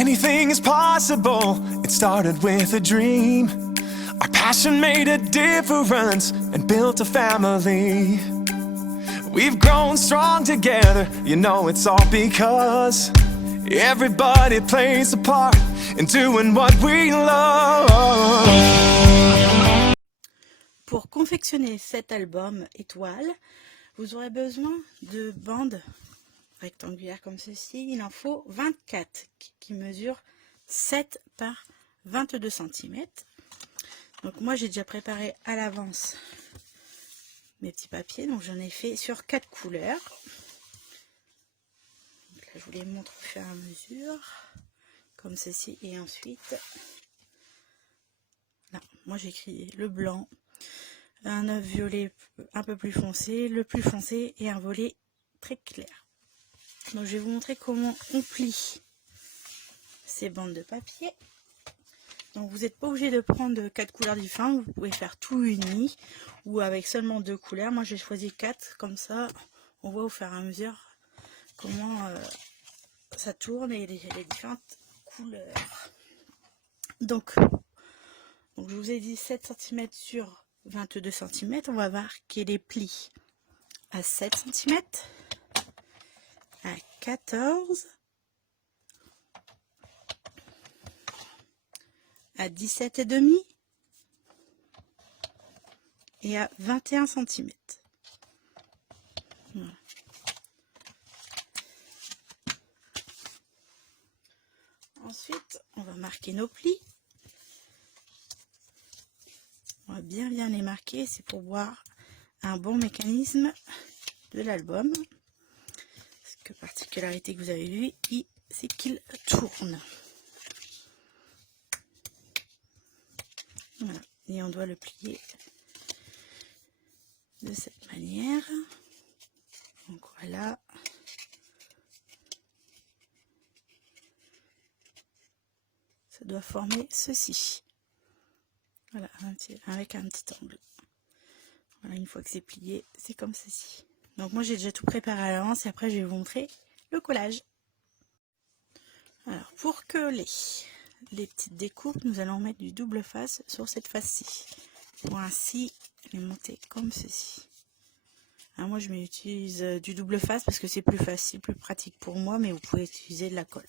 Anything is possible, it started with a dream. Our passion made a difference and built a family. We've grown strong together, you know it's all because everybody plays a part in doing what we love. Pour confectionner cet album étoile, vous aurez besoin de bandes rectangulaires comme ceci. Il en faut 24 qui mesurent 7 par 22 cm. Donc moi j'ai déjà préparé à l'avance mes petits papiers, donc j'en ai fait sur 4 couleurs. Donc là, je vous les montre au fur et à mesure, comme ceci, et ensuite, là, moi j'ai écrit le blanc, un violet un peu plus foncé, le plus foncé et un violet très clair. Donc je vais vous montrer comment on plie ces bandes de papier. Donc vous n'êtes pas obligé de prendre 4 couleurs différentes, vous pouvez faire tout uni ou avec seulement 2 couleurs. Moi j'ai choisi 4, comme ça on voit au fur et à mesure comment ça tourne et les différentes couleurs. Donc je vous ai dit 7 cm sur 22 cm, on va marquer les plis à 7 cm, à 14, à 17,5 et à 21 cm. Voilà. Ensuite, on va marquer nos plis. On va bien les marquer, c'est pour voir un bon mécanisme de l'album. La particularité que vous avez vu, c'est qu'il tourne. Voilà. Et on doit le plier de cette manière. Donc voilà. Ça doit former ceci. Voilà, avec un petit angle. Voilà, une fois que c'est plié, c'est comme ceci. Donc moi j'ai déjà tout préparé à l'avance et après je vais vous montrer le collage. Alors pour coller les petites découpes, nous allons mettre du double face sur cette face-ci. Pour ainsi les monter comme ceci. Alors moi je m'utilise du double face parce que c'est plus facile, plus pratique pour moi, mais vous pouvez utiliser de la colle.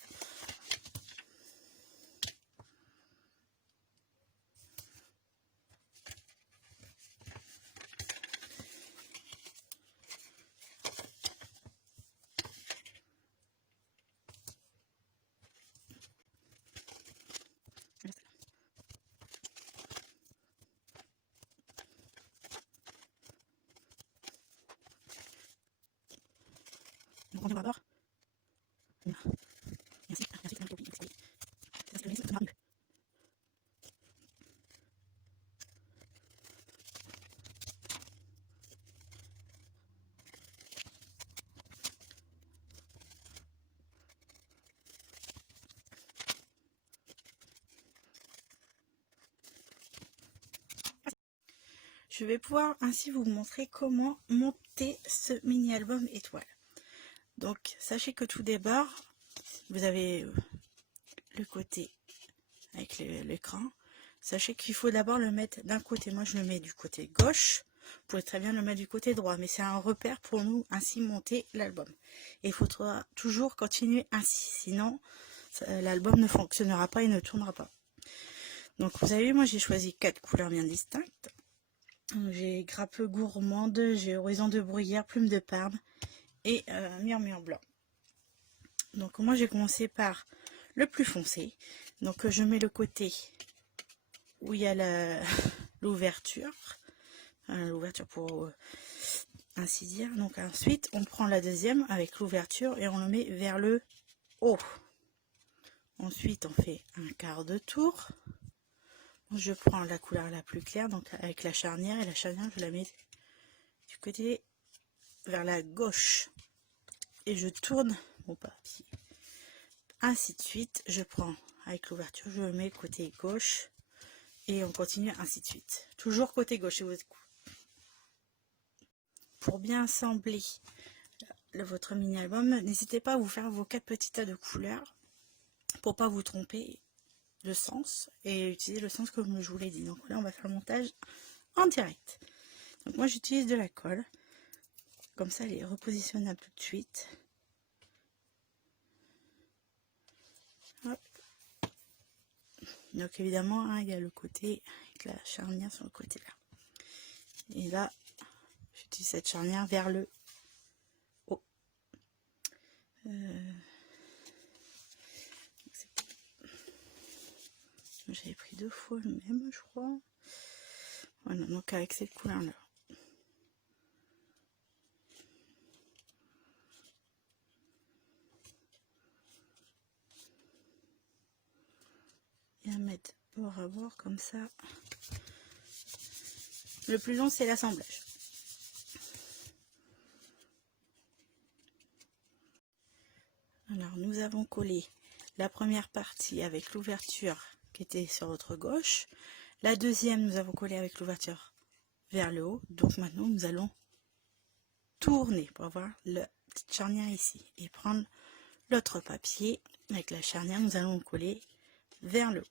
Donc on va voir. Je vais pouvoir ainsi vous montrer comment monter ce mini album étoile. Donc sachez que tout d'abord, vous avez le côté avec l'écran. Sachez qu'il faut d'abord le mettre d'un côté. Moi je le mets du côté gauche. Vous pouvez très bien le mettre du côté droit, mais c'est un repère pour nous ainsi monter l'album. Et il faudra toujours continuer ainsi, sinon l'album ne fonctionnera pas et ne tournera pas. Donc vous avez vu, moi j'ai choisi 4 couleurs bien distinctes. J'ai grappe gourmande, j'ai horizon de bruyère, plume de Parme et murmure blanc. Donc moi j'ai commencé par le plus foncé. Donc je mets le côté où il y a l'ouverture, l'ouverture pour ainsi dire. Donc ensuite on prend la deuxième avec l'ouverture et on le met vers le haut. Ensuite on fait un quart de tour. Je prends la couleur la plus claire, donc avec la charnière, et la charnière je la mets du côté vers la gauche et je tourne mon papier. Ainsi de suite, je prends avec l'ouverture, je le mets côté gauche et on continue ainsi de suite. Toujours côté gauche. Pour bien assembler votre mini album, n'hésitez pas à vous faire vos 4 petits tas de couleurs pour pas vous tromper de sens et utiliser le sens comme je vous l'ai dit. Donc là, on va faire le montage en direct. Donc moi, j'utilise de la colle. Comme ça, elle est repositionnable tout de suite. Hop. Donc évidemment, hein, il y a le côté avec la charnière sur le côté là. Et là, j'utilise cette charnière vers le haut. J'avais pris 2 fois le même, je crois. Voilà, donc avec cette couleur là. Et à mettre bord à bord comme ça. Le plus long, c'est l'assemblage. Alors, nous avons collé la première partie avec l'ouverture qui était sur votre gauche. La deuxième, nous avons collé avec l'ouverture vers le haut. Donc maintenant, nous allons tourner pour avoir la petite charnière ici. Et prendre l'autre papier avec la charnière, nous allons coller vers le haut.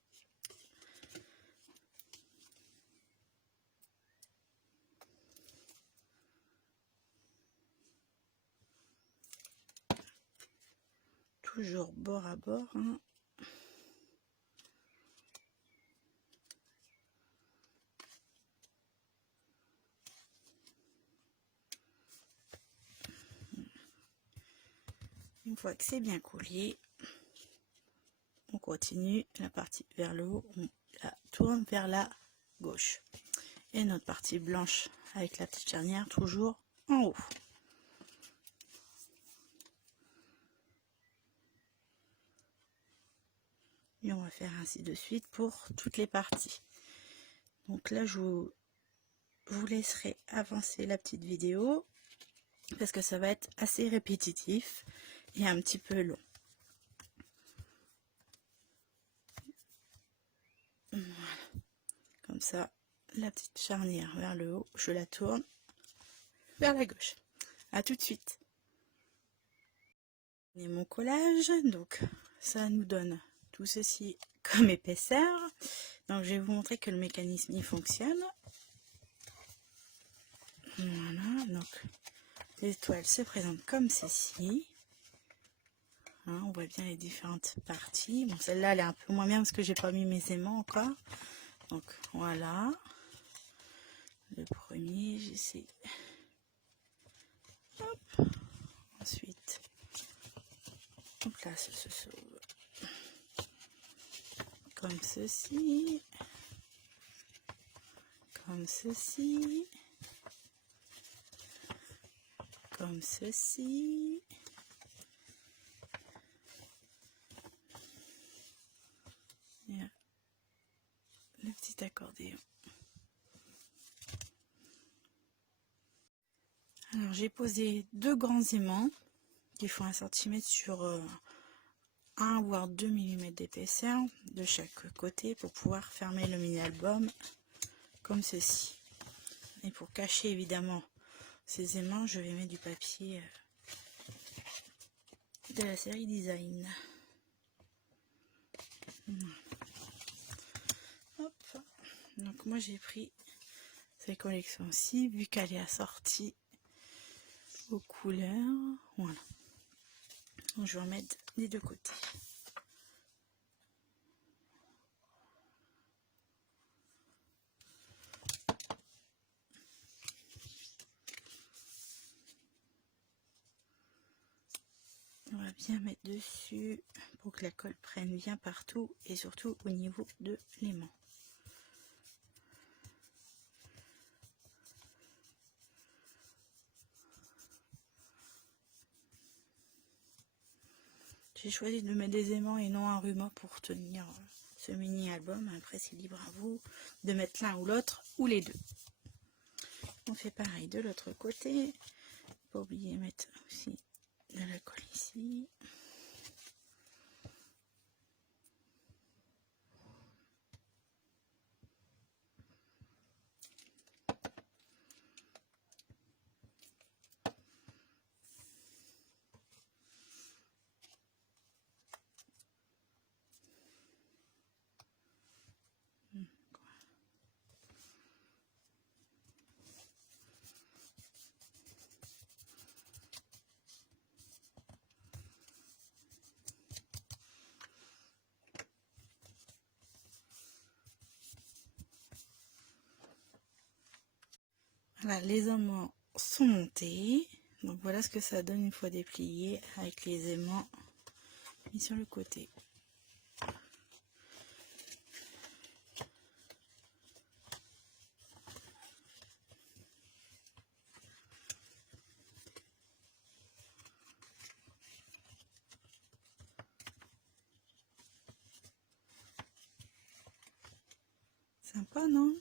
Toujours bord à bord. Hein. Une fois que c'est bien collé, on continue la partie vers le haut, on la tourne vers la gauche. Et notre partie blanche avec la petite charnière toujours en haut. Et on va faire ainsi de suite pour toutes les parties. Donc là, je vous laisserai avancer la petite vidéo parce que ça va être assez répétitif et un petit peu long. Voilà. Comme ça, la petite charnière vers le haut, je la tourne vers la gauche. À tout de suite. Et mon collage, donc ça nous donne tout ceci comme épaisseur. Donc je vais vous montrer que le mécanisme y fonctionne. Voilà, donc les toiles se présentent comme ceci. Hein, on voit bien les différentes parties. Bon, celle-là, elle est un peu moins bien parce que j'ai pas mis mes aimants encore. Donc voilà. Le premier, j'essaie. Hop. Ensuite, donc là, ça se sauve comme ceci. Comme ceci. Comme ceci. Et le petit accordéon. Alors j'ai posé 2 grands aimants qui font 1 cm sur 1 voire 2 mm d'épaisseur de chaque côté pour pouvoir fermer le mini-album comme ceci. Et pour cacher évidemment ces aimants, je vais mettre du papier de la série Design. Hop. Donc moi j'ai pris cette collection-ci vu qu'elle est assortie aux couleurs. Voilà. Donc, je vais en mettre des 2 côtés. On va bien mettre dessus pour que la colle prenne bien partout et surtout au niveau de l'aimant. J'ai choisi de mettre des aimants et non un ruban pour tenir ce mini album. Après c'est libre à vous de mettre l'un ou l'autre ou les deux. On fait pareil de l'autre côté. Pas oublier de mettre aussi de la colle ici. Voilà, les aimants sont montés. Donc voilà ce que ça donne une fois déplié avec les aimants mis sur le côté. Sympa, non?